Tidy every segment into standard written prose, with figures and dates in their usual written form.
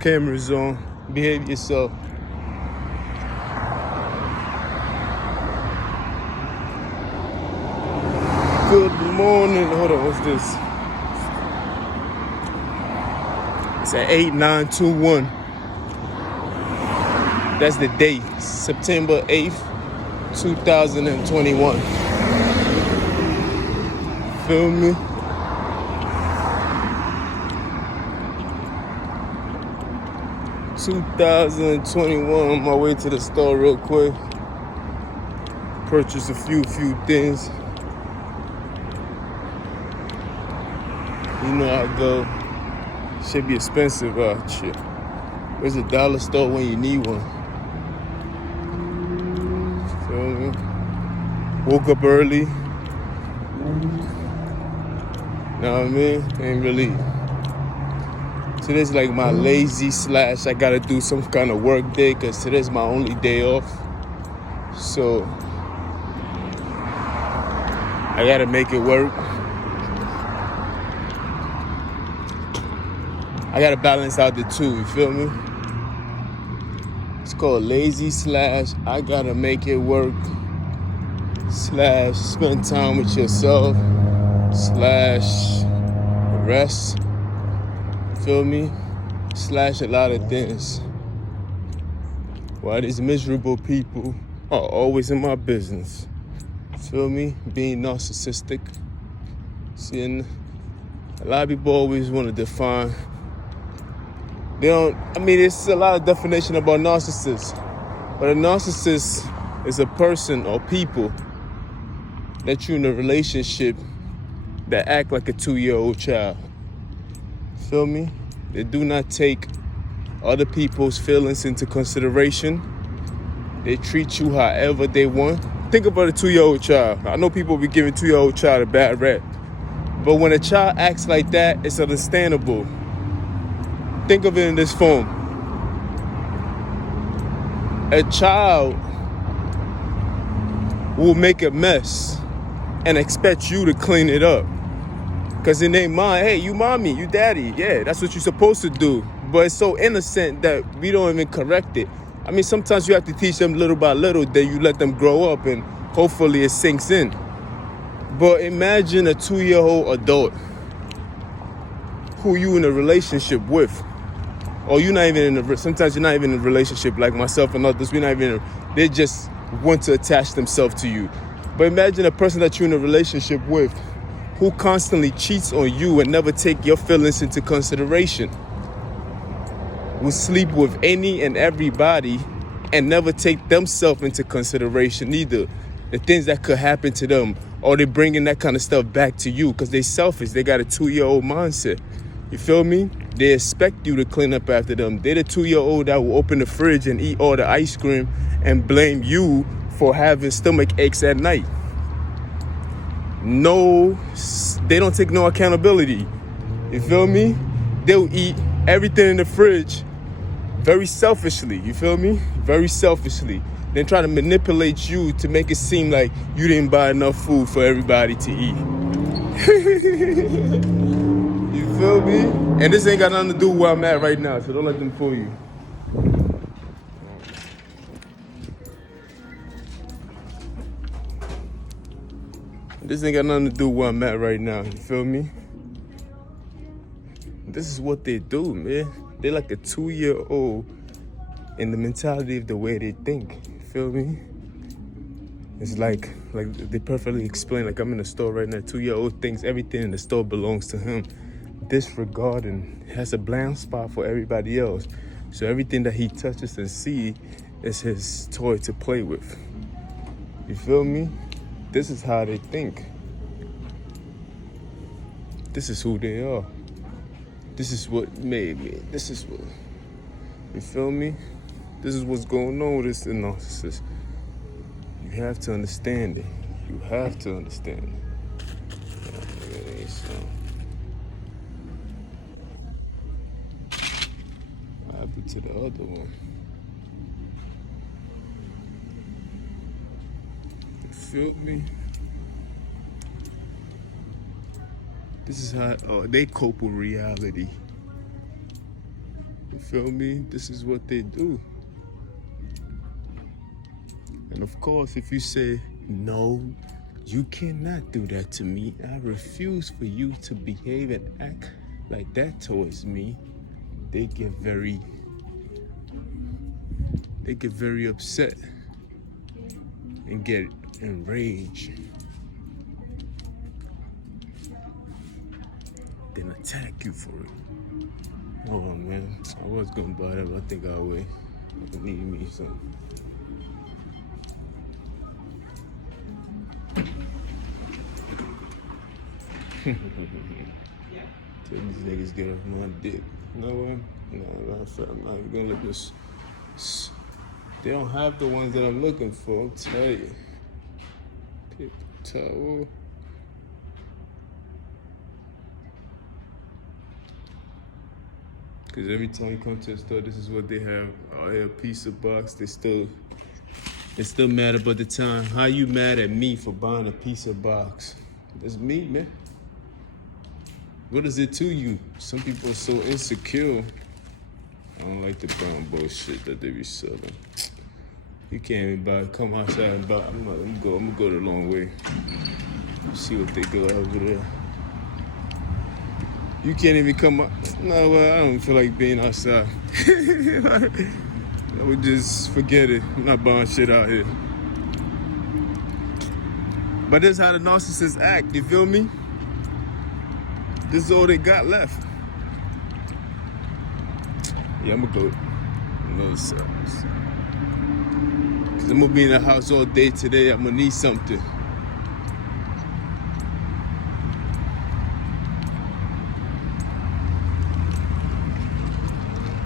Cameras on. Behave yourself. Good morning. Hold on, what's this? It's at 8921. That's the date, September 8th, 2021. Feel me? $2,021. On my way to the store real quick. Purchase a few things. You know how I go. Should be expensive out here. Where's a dollar store when you need one? Feel me? Woke up early. Know what I mean? Ain't really. Today's like my lazy / I gotta do some kind of work day because today's my only day off. So I gotta make it work. I gotta balance out the two, you feel me? It's called lazy / I gotta make it work / spend time with yourself / rest. Feel me? / a lot of things. Why these miserable people are always in my business. Feel me? Being narcissistic. Seeing a lot of people always want to define. They don't, it's a lot of definition about narcissists. But a narcissist is a person or people that you're in a relationship that act like a 2-year-old child. Feel me? They do not take other people's feelings into consideration. They treat you however they want. Think about a 2-year-old child. I know people be giving 2-year-old child a bad rap. But when a child acts like that, it's understandable. Think of it in this form. A child will make a mess and expect you to clean it up. Because in their mind, hey, you mommy, you daddy. Yeah, that's what you're supposed to do. But it's so innocent that we don't even correct it. Sometimes you have to teach them little by little, then you let them grow up and hopefully it sinks in. But imagine a 2-year-old adult who you in a relationship with. Or you're not even sometimes you're not even in a relationship like myself and others. They just want to attach themselves to you. But imagine a person that you're in a relationship with who constantly cheats on you and never take your feelings into consideration. Will sleep with any and everybody and never take themselves into consideration either. The things that could happen to them, or they bringing that kind of stuff back to you because they selfish. They got a 2-year-old mindset. You feel me? They expect you to clean up after them. They're the 2-year-old that will open the fridge and eat all the ice cream and blame you for having stomach aches at night. No, they don't take no accountability. You feel me? They'll eat everything in the fridge very selfishly. You feel me? Very selfishly. Then try to manipulate you to make it seem like you didn't buy enough food for everybody to eat. You feel me? And this ain't got nothing to do with where I'm at right now, so don't let them fool you. This ain't got nothing to do with where I'm at right now, you feel me? This is what they do, man. They're like a 2-year-old in the mentality of the way they think, you feel me? It's like they perfectly explain, like I'm in the store right now, 2-year-old thinks everything in the store belongs to him. Disregarding, has a blind spot for everybody else. So everything that he touches and sees is his toy to play with. You feel me? This is how they think. This is who they are. This is what made me. This is what, you feel me? This is what's going on with this narcissist. You have to understand it. You have to understand it. What happened to the other one? You feel me? This is how they cope with reality. You feel me? This is what they do. And of course, if you say, no, you cannot do that to me, I refuse for you to behave and act like that towards me, they get very upset and get enraged. Then attack you for it. Hold on, man. I was gonna buy that, but I think I'll wait. I need me some. Tell these niggas get off my dick. You know what? No, I'm not even gonna let this. They don't have the ones that I'm looking for, I'll tell you. Paper towel. Because every time you come to the store, this is what they have. Out here, a pizza box. They still mad about the time. How you mad at me for buying a pizza box? That's me, man. What is it to you? Some people are so insecure. I don't like the brown bullshit that they be selling. You can't even come outside and buy. I'm gonna go the long way. See what they go over there. You can't even come up. No, well, I don't feel like being outside. I would just forget it. I'm not buying shit out here. But this is how the narcissists act, you feel me? This is all they got left. Yeah, I'm gonna go another side. Cause I'm gonna be in the house all day today. I'm gonna need something.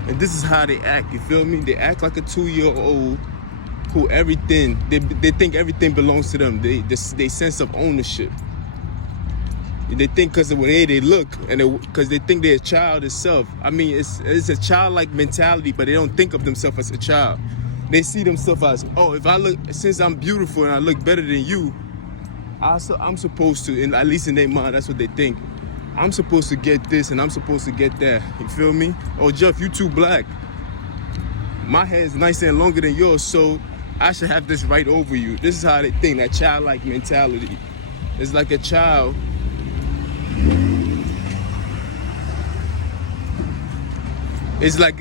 And this is how they act, you feel me? They act like a 2-year-old who everything, they think everything belongs to them. They sense of ownership. They think because of the way they look and because they think they're a child itself. I mean, it's a childlike mentality, but they don't think of themselves as a child. They see themselves as, oh, if I look, since I'm beautiful and I look better than you, I'm supposed to, at least in their mind, that's what they think. I'm supposed to get this and I'm supposed to get that. You feel me? Oh, Jeff, you too black. My hair is nicer and longer than yours, so I should have this right over you. This is how they think, that childlike mentality. It's like a child. It's like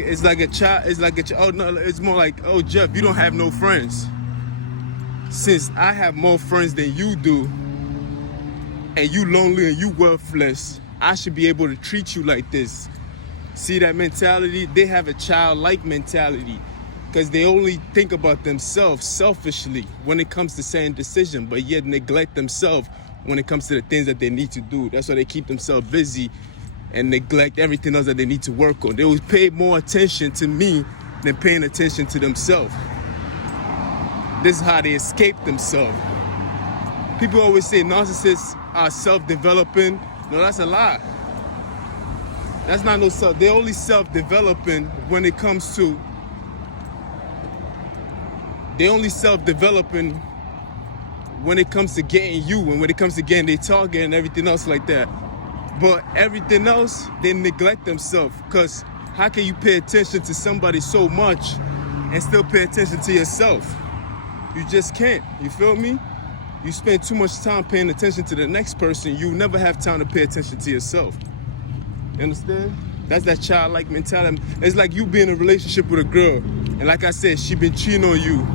a child. Oh no, it's more like, oh Jeff, you don't have no friends. Since I have more friends than you do, and you lonely and you worthless, I should be able to treat you like this. See that mentality? They have a childlike mentality because they only think about themselves selfishly when it comes to saying decision, but yet neglect themselves when it comes to the things that they need to do. That's why they keep themselves busy and neglect everything else that they need to work on. They will pay more attention to me than paying attention to themselves. This is how they escape themselves. People always say narcissists are self-developing. No, that's a lie. That's not no self. They're only self-developing when it comes to. They're only self-developing when it comes to getting you and when it comes to getting their target and everything else like that. But everything else, they neglect themselves. Because how can you pay attention to somebody so much and still pay attention to yourself? You just can't. You feel me? You spend too much time paying attention to the next person, you never have time to pay attention to yourself. You understand? That's that childlike mentality. It's like you being in a relationship with a girl, and like I said, she been cheating on you.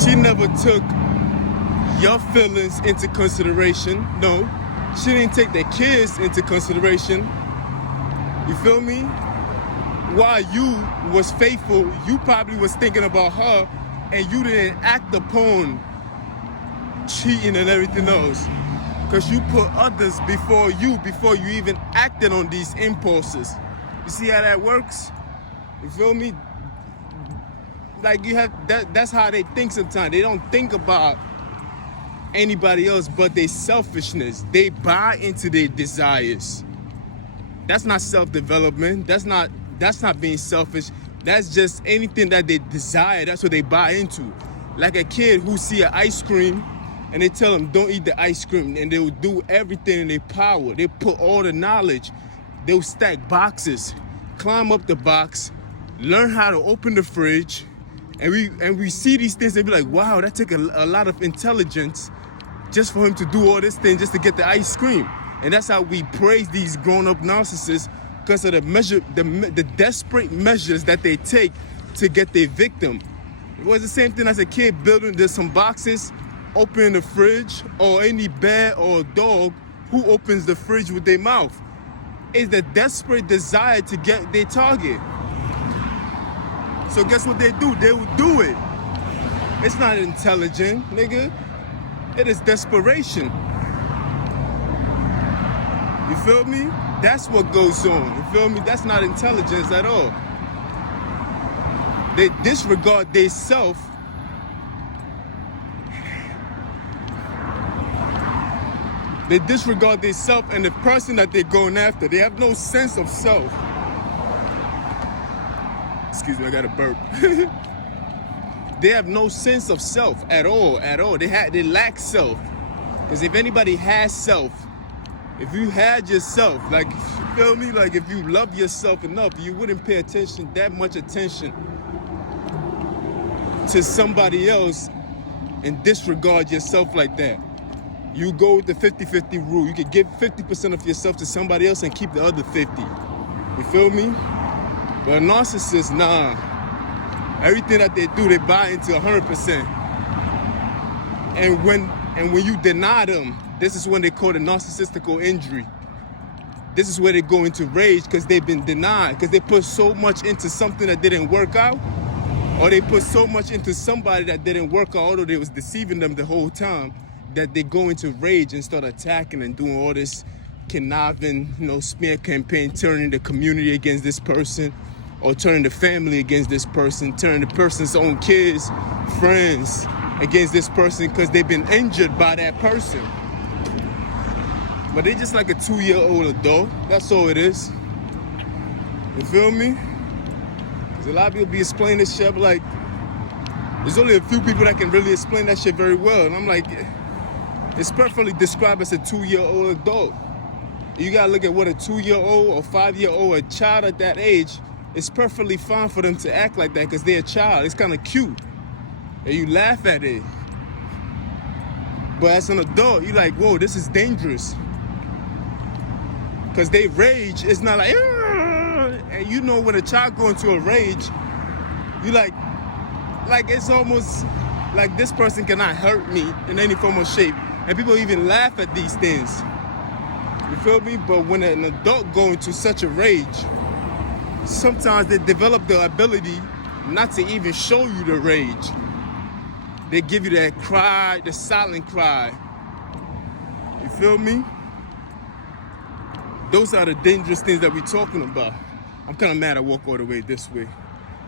She never took your feelings into consideration. No, she didn't take the kids into consideration. You feel me? While you was faithful, you probably was thinking about her, and you didn't act upon cheating and everything else. Because you put others before you even acted on these impulses. You see how that works? You feel me? Like you have that's how they think sometimes. They don't think about anybody else but their selfishness. They buy into their desires. That's not self-development. That's not being selfish. That's just anything that they desire. That's what they buy into. Like a kid who see an ice cream and they tell them don't eat the ice cream, and they will do everything in their power. They put all the knowledge they'll stack boxes, climb up the box, learn how to open the fridge, and we see these things and be like, wow, that took a lot of intelligence just for him to do all this thing just to get the ice cream. And that's how we praise these grown-up narcissists, because of the desperate measures that they take to get their victim. It was the same thing as a kid building some boxes, opening the fridge, or any bear or dog who opens the fridge with their mouth. It's the desperate desire to get their target. So guess what they do? They will do it. It's not intelligent, nigga. It is desperation. You feel me? That's what goes on. You feel me? That's not intelligence at all. They disregard their self. They disregard their self and the person that they're going after. They have no sense of self. Excuse me, I got a burp. They have no sense of self at all. They lack self. Because if anybody has self, if you had yourself, like, you feel me? Like, if you love yourself enough, you wouldn't pay that much attention to somebody else and disregard yourself like that. You go with the 50-50 rule. You could give 50% of yourself to somebody else and keep the other 50. You feel me? But a narcissist, nah. Everything that they do, they buy into 100%. And when you deny them, this is when they call it narcissistical injury. This is where they go into rage because they've been denied, because they put so much into something that didn't work out, or they put so much into somebody that didn't work out, although they was deceiving them the whole time, that they go into rage and start attacking and doing all this conniving, smear campaign, turning the community against this person, or turning the family against this person, turning the person's own kids, friends against this person because they've been injured by that person. But they just like a 2-year-old adult. That's all it is. You feel me? Because a lot of people be explaining this shit, like, there's only a few people that can really explain that shit very well. And I'm like, it's perfectly described as a 2-year-old adult. You gotta look at what a 2-year-old or 5-year-old, a child at that age, it's perfectly fine for them to act like that because they're a child. It's kind of cute. And you laugh at it. But as an adult, you're like, whoa, this is dangerous. Because they rage, it's not like, argh! And when a child goes into a rage, you like it's almost like this person cannot hurt me in any form or shape. And people even laugh at these things. You feel me? But when an adult goes into such a rage, sometimes they develop the ability not to even show you the rage. They give you that cry, the silent cry. You feel me? Those are the dangerous things that we're talking about. I'm kind of mad I walk all the way this way,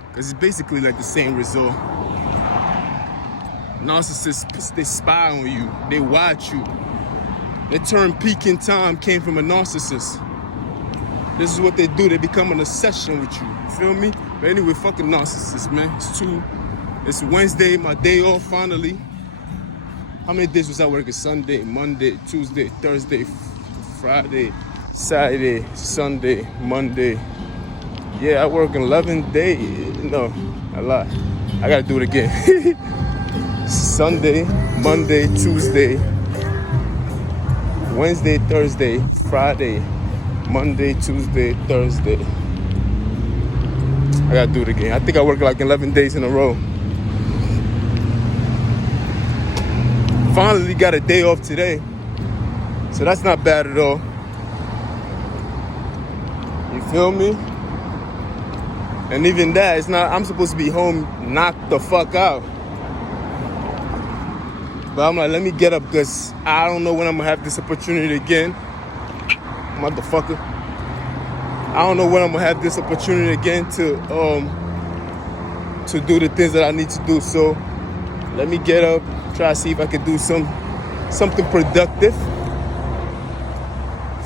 because it's basically like the same result. Narcissists, they spy on you. They watch you. The term peak in time came from a narcissist. This is what they do. They become an obsession with you. You feel me? But anyway, fucking narcissists, man. It's Wednesday, my day off finally. How many days was I working? Sunday, Monday, Tuesday, Thursday, Friday, Saturday, Sunday, Monday. Yeah, I work 11 days. No, a lot. I gotta do it again. Sunday, Monday, Tuesday, Wednesday, Thursday, Friday, Monday, Tuesday, Thursday. I gotta do it again. I think I work like 11 days in a row. Finally got a day off today. So that's not bad at all. You feel me? And even that, it's not, I'm supposed to be home knocked the fuck out. But I'm like, let me get up because I don't know when I'm gonna have this opportunity again. Motherfucker. I don't know when I'm gonna have this opportunity again to do the things that I need to do. So let me get up, try to see if I can do something productive.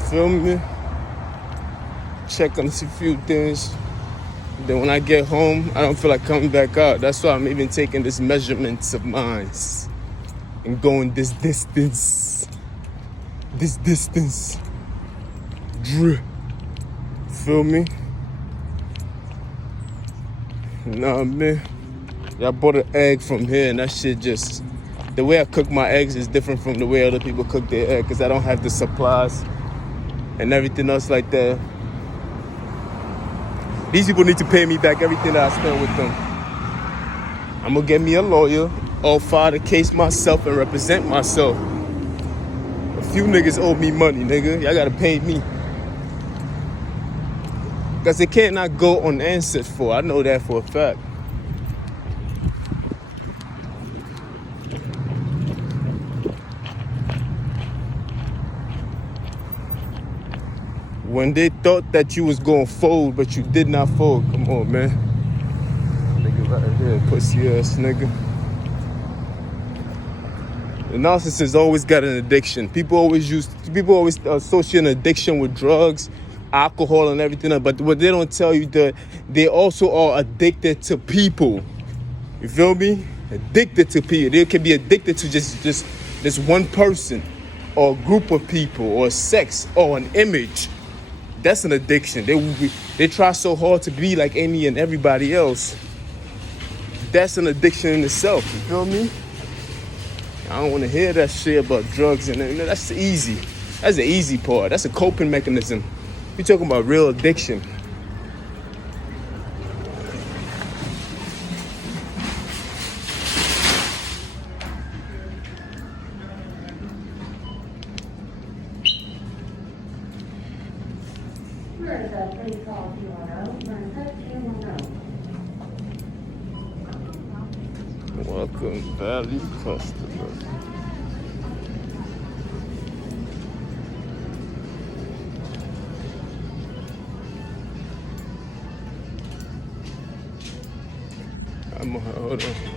Feel me? Check on a few things. Then when I get home, I don't feel like coming back out. That's why I'm even taking this measurements of mine and going this distance. Drip. feel me? Nah, man. I bought an egg from here, and that shit just... The way I cook my eggs is different from the way other people cook their egg, because I don't have the supplies and everything else like that. These people need to pay me back everything that I spent with them. I'm gonna get me a lawyer, or file the case myself and represent myself. A few niggas owe me money, nigga. Y'all gotta pay me. Because they cannot go unanswered for. I know that for a fact. When they thought that you was gonna fold, but you did not fold. Come on, man. Nigga right here, pussy ass nigga. The narcissist always got an addiction. People always associate an addiction with drugs, alcohol, and everything else. But what they don't tell you, that they also are addicted to people. You feel me? Addicted to people. They can be addicted to just this one person, or a group of people, or sex, or an image. That's an addiction. They try so hard to be like any and everybody else. That's an addiction in itself. You feel me? I don't want to hear that shit about drugs and that's easy. That's the easy part. That's a coping mechanism. We're talking about real addiction. Welcome, Valley customers. Hold on.